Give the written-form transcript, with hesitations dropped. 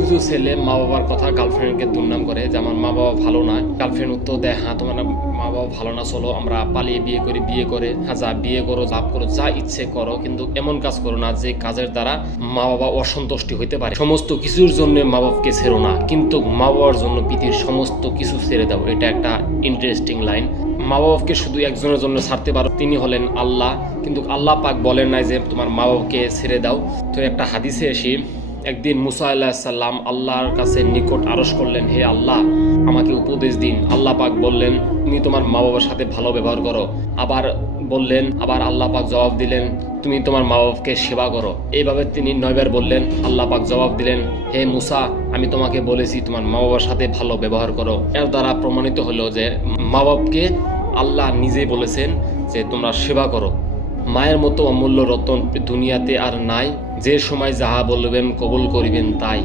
কিছু ছেলে মা বাবার কথা গার্লফ্রেন্ডকে দুর্নাম করে যে আমার মা বাবা ভালো না। গার্লফ্রেন্ড উত্তর দেয়, হ্যাঁ তোমার মা বাবা ভালো না, চলো আমরা পালিয়ে বিয়ে করে হ্যাঁ যা বিয়ে করো, লাভ করো, যা ইচ্ছে করো, কিন্তু এমন কাজ করো না যে কাজের দ্বারা মা বাবা অসন্তুষ্টি হইতে পারে। সমস্ত কিছুর জন্য মা বাবাকে ছেড়ো না, কিন্তু মা বাবার জন্য পৃথিবীর সমস্ত কিছু ছেড়ে দাও। এটা একটা ইন্টারেস্টিং লাইন। মা বাবাকে শুধু একজনের জন্য ছাড়তে পারো, তিনি হলেন আল্লাহ, কিন্তু আল্লাহ পাক বলেন নাই যে তোমার মা বাবাকে ছেড়ে দাও। তো একটা হাদিসে এসে একদিন মুসা আলাইহিস সালাম আল্লাহর কাছে নিকট আরজ করলেন, হে আল্লাহ আমাকে উপদেশ দিন। আল্লাহ পাক বললেন তুমি তোমার মা বাবার সাথে ভালো ব্যবহার করো। আবার আল্লাহ পাক জবাব দিলেন তুমি তোমার মা বাবাকে সেবা করো। এইভাবে তিনি 9 বার বললেন। আল্লাহ পাক জবাব দিলেন, হে মুসা আমি তোমাকে বলেছি তোমার মা বাবার সাথে ভালো ব্যবহার করো। এর দ্বারা প্রমাণিত হলো যে মা বাবাকে আল্লাহ নিজেই বলেছেন যে তোমরা সেবা করো। মায়ের মতো অমূল্য রতন দুনিয়াতে আর নাই, যে সময় যাহা বলবেন কবুল করিবেন তাই।